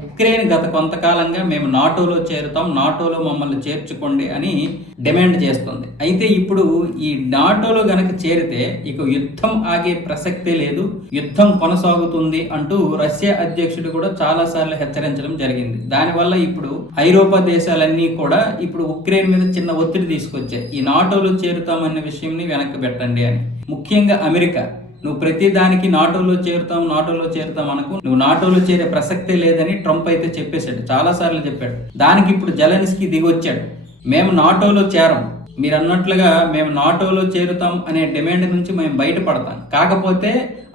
Ukraine గత కొంతకాలంగా మేము నాటోలో చేరుతాం, నాటోలో మమ్మల్ని చేర్చుకోండి అని డిమాండ్ చేస్తుంది. అయితే ఇప్పుడు ఈ నాటోలో గనక చేరితే ఇక యుద్ధం ఆగే ప్రసక్తే లేదు, యుద్ధం కొనసాగుతుంది అంటూ రష్యా అధ్యక్షుడు కూడా చాలా సార్లు హెచ్చరించడం జరిగింది. దానివల్ల ఇప్పుడు ఐరోపా దేశాలన్నీ కూడా ఇప్పుడు ఉక్రెయిన్ మీద చిన్న ఒత్తిడి తీసుకొచ్చాయి, ఈ నాటోలో చేరుతామన్న విషయంని వెనక్కి పెట్టండి అని. ముఖ్యంగా అమెరికా, నువ్వు ప్రతి దానికి నాటోలో చేరుతాం అనకు, నువ్వు నాటోలో చేరే ప్రసక్తే లేదని ట్రంప్ అయితే చెప్పేశాడు, చాలా సార్లు చెప్పాడు. దానికి ఇప్పుడు జెలెన్స్కీ దిగొచ్చాడు, మేము నాటోలో చేరం, మీరు అన్నట్లుగా మేము నాటోలో చేరుతాం అనే డిమాండ్ నుంచి మేము బయటపడతాం, కాకపోతే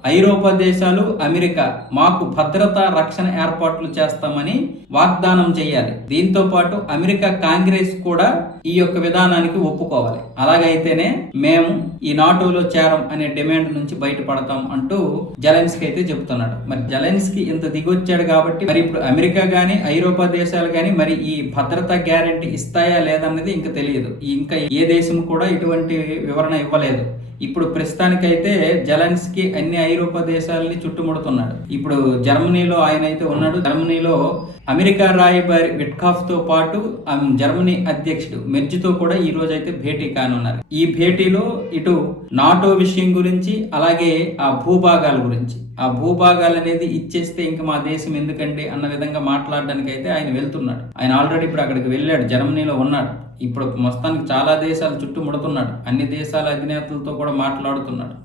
ఐరోపా దేశాలు, అమెరికా మాకు భద్రతా రక్షణ ఏర్పాట్లు చేస్తామని వాగ్దానం చేయాలి. దీంతో పాటు అమెరికా కాంగ్రెస్ కూడా ఈ యొక్క విధానానికి ఒప్పుకోవాలి. అలాగైతేనే మేము ఈ నాటోలో చేరం అనే డిమాండ్ నుంచి బయటపడతాం అంటూ జెలెన్స్కీ అయితే చెబుతున్నాడు. మరి జెలెన్స్కీ ఇంత దిగొచ్చాడు కాబట్టి మరి ఇప్పుడు అమెరికా గానీ ఐరోపా దేశాలు గానీ మరి ఈ భద్రతా గ్యారెంటీ ఇస్తాయా లేదన్నది ఇంకా తెలియదు. ఇంకా ఏ దేశం కూడా ఇటువంటి వివరణ ఇవ్వలేదు. ఇప్పుడు ప్రస్తుతానికైతే జెలెన్స్కీ అన్ని ఐరోపా దేశాలని చుట్టుముడుతున్నాడు. ఇప్పుడు జర్మనీలో ఆయన అయితే ఉన్నాడు. జర్మనీలో అమెరికా రాయబారి విట్కాఫ్ తో పాటు జర్మనీ అధ్యక్షుడు మెర్జ్తో కూడా ఈ రోజు అయితే భేటీ కానున్నారు. ఈ భేటీలో ఇటు నాటో విషయం గురించి, అలాగే ఆ భూభాగాల గురించి, ఆ భూభాగాలు అనేది ఇచ్చేస్తే ఇంకా మా దేశం ఎందుకండి అన్న విధంగా మాట్లాడడానికి అయితే ఆయన వెళ్తున్నాడు. ఆయన ఆల్రెడీ ఇప్పుడు అక్కడికి వెళ్ళాడు, జర్మనీలో ఉన్నాడు. ఇప్పుడు మొత్తానికి చాలా దేశాలు చుట్టుముడుతున్నాడు, అన్ని దేశాల అధినేతలతో కూడా మాట్లాడుతున్నాడు.